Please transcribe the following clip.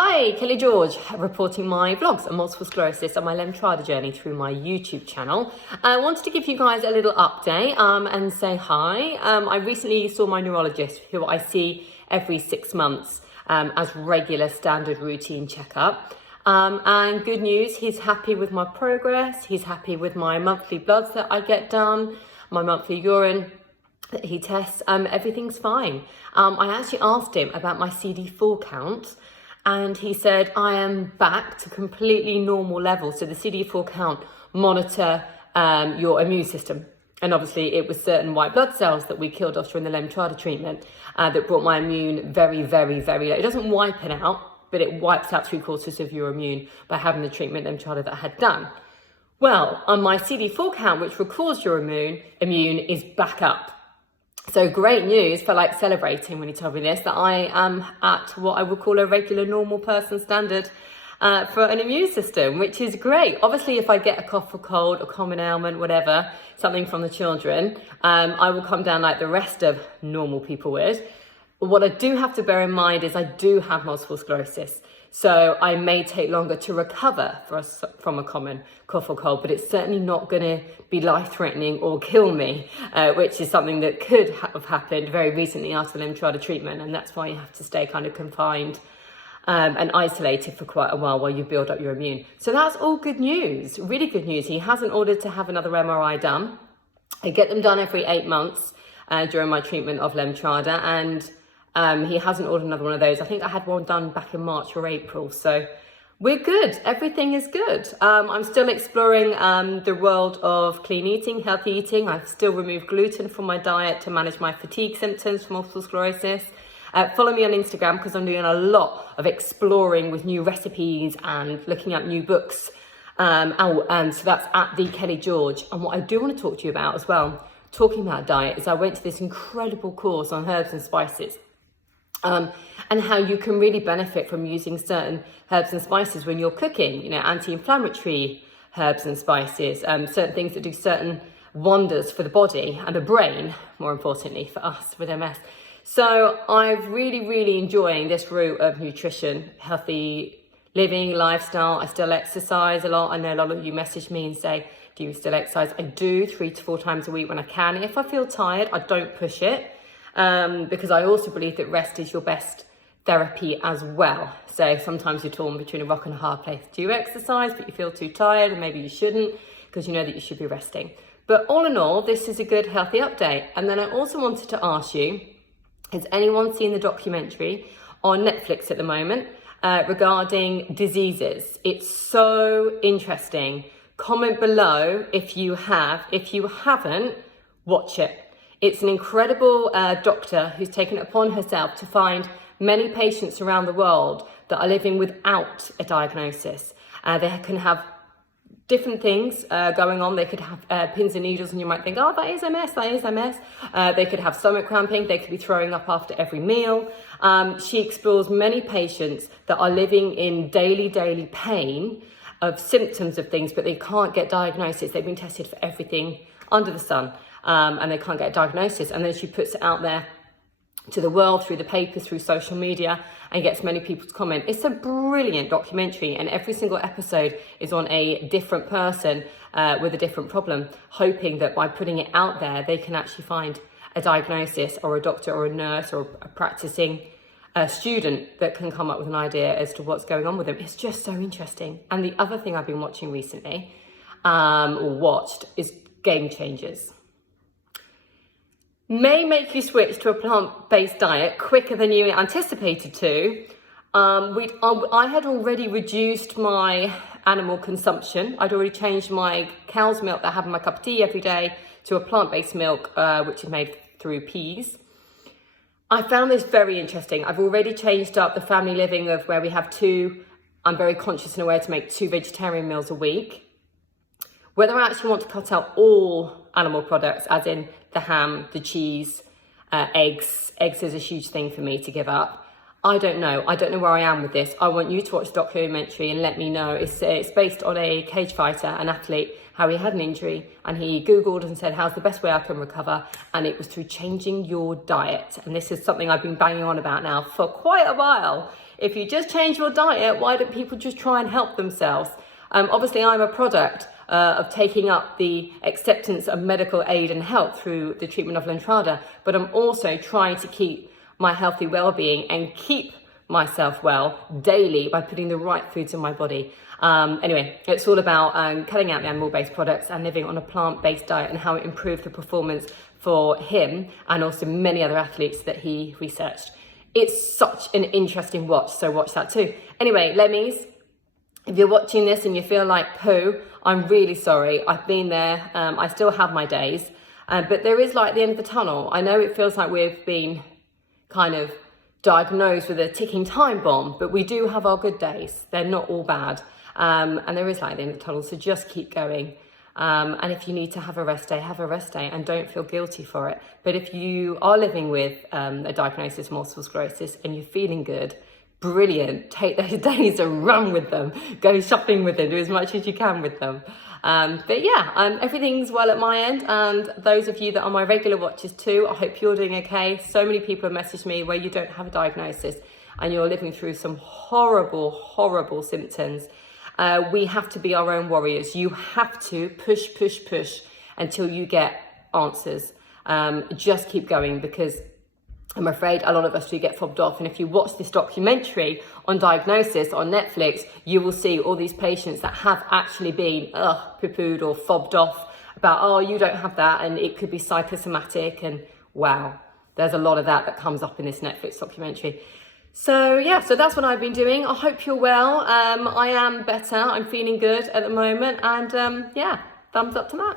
Hi, Kelly George, reporting my vlogs on multiple sclerosis and my Lemtrada journey through my YouTube channel. I wanted to give you guys a little update and say hi. I recently saw my neurologist, who I see every 6 months as regular standard routine checkup. And good news, he's happy with my progress. He's happy with my monthly bloods that I get done, my monthly urine that he tests. Everything's fine. I actually asked him about my CD4 count, and he said, I am back to completely normal levels. So the CD4 count monitor your immune system. And obviously it was certain white blood cells that we killed off during the Lemtrada treatment that brought my immune very, very, very low. It doesn't wipe it out, but it wipes out 3/4 of your immune by having the treatment Lemtrada that I had done. Well, on my CD4 count, which records your immune is back up. So great news, felt like celebrating when he told me this, that I am at what I would call a regular normal person standard for an immune system, which is great. Obviously, if I get a cough or cold, a common ailment, whatever, something from the children, I will come down like the rest of normal people would. What I do have to bear in mind is I do have multiple sclerosis. So I may take longer to recover from a common cough or cold, but it's certainly not going to be life-threatening or kill me, which is something that could have happened very recently after the Lemtrada treatment. And that's why you have to stay kind of confined and isolated for quite a while you build up your immune. So that's all good news, really good news. He hasn't ordered to have another MRI done. I get them done every 8 months during my treatment of Lemtrada, and he hasn't ordered another one of those. I think I had one done back in March or April. So we're good. Everything is good. I'm still exploring the world of clean eating, healthy eating. I've still removed gluten from my diet to manage my fatigue symptoms from multiple sclerosis. Follow me on Instagram because I'm doing a lot of exploring with new recipes and looking at new books. And so that's at the Kelly George. And what I do want to talk to you about as well, talking about diet, is I went to this incredible course on herbs and spices. And how you can really benefit from using certain herbs and spices when you're cooking, you know, anti-inflammatory herbs and spices, certain things that do certain wonders for the body and the brain, more importantly for us with MS. So I'm really enjoying this route of nutrition, healthy living, lifestyle. I still exercise a lot. I know a lot of you message me and say, do you still exercise? I do 3 to 4 times a week when I can. If I feel tired, I don't push it. Because I also believe that rest is your best therapy as well. So sometimes you're torn between a rock and a hard place. Do you exercise, but you feel too tired, and maybe you shouldn't, because you know that you should be resting. But all in all, this is a good, healthy update. And then I also wanted to ask you, has anyone seen the documentary on Netflix at the moment regarding diseases? It's so interesting. Comment below if you have. If you haven't, watch it. It's an incredible doctor who's taken it upon herself to find many patients around the world that are living without a diagnosis. They can have different things going on. They could have pins and needles, and you might think, oh, that is MS, that is MS. They could have stomach cramping. They could be throwing up after every meal. She explores many patients that are living in daily pain of symptoms of things, but they can't get diagnosis. They've been tested for everything under the sun. And they can't get a diagnosis. And then she puts it out there to the world through the papers, through social media, and gets many people to comment. It's a brilliant documentary, and every single episode is on a different person with a different problem, hoping that by putting it out there, they can actually find a diagnosis, or a doctor or a nurse or a practicing student that can come up with an idea as to what's going on with them. It's just so interesting. And the other thing I've been watching recently, or watched, is Game Changers. May make you switch to a plant-based diet quicker than you anticipated to. I had already reduced my animal consumption. I'd already changed my cow's milk that I have in my cup of tea every day to a plant-based milk, which is made through peas. I found this very interesting. I've already changed up the family living of where we have 2. I'm very conscious and aware to make 2 vegetarian meals a week. Whether I actually want to cut out all animal products, as in the ham, the cheese, eggs. Eggs is a huge thing for me to give up. I don't know where I am with this. I want you to watch the documentary and let me know. It's based on a cage fighter, an athlete, how he had an injury, and he Googled and said, how's the best way I can recover? And it was through changing your diet. And this is something I've been banging on about now for quite a while. If you just change your diet, why don't people just try and help themselves? Obviously, I'm a product of taking up the acceptance of medical aid and help through the treatment of Lemtrada, but I'm also trying to keep my healthy well-being and keep myself well daily by putting the right foods in my body. Anyway, it's all about cutting out the animal-based products and living on a plant-based diet and how it improved the performance for him and also many other athletes that he researched. It's such an interesting watch, so watch that too. Anyway, Lemmies, if you're watching this and you feel like poo, I'm really sorry. I've been there. I still have my days, but there is light at the end of the tunnel. I know it feels like we've been kind of diagnosed with a ticking time bomb, but we do have our good days. They're not all bad. And there is light at the end of the tunnel, so just keep going. And if you need to have a rest day, and don't feel guilty for it. But if you are living with a diagnosis of multiple sclerosis and you're feeling good, brilliant. Take those days and run with them. Go shopping with them. Do as much as you can with them. But yeah, everything's well at my end. And those of you that are my regular watchers too, I hope you're doing okay. So many people have messaged me where you don't have a diagnosis and you're living through some horrible, horrible symptoms. We have to be our own warriors. You have to push, push, push until you get answers. Just keep going, because I'm afraid a lot of us do get fobbed off. And if you watch this documentary on diagnosis on Netflix, you will see all these patients that have actually been poo-pooed or fobbed off about, oh, you don't have that, and it could be psychosomatic. And wow, there's a lot of that comes up in this Netflix documentary. So yeah, so that's what I've been doing. I hope you're well. I am better. I'm feeling good at the moment. And yeah, thumbs up to that.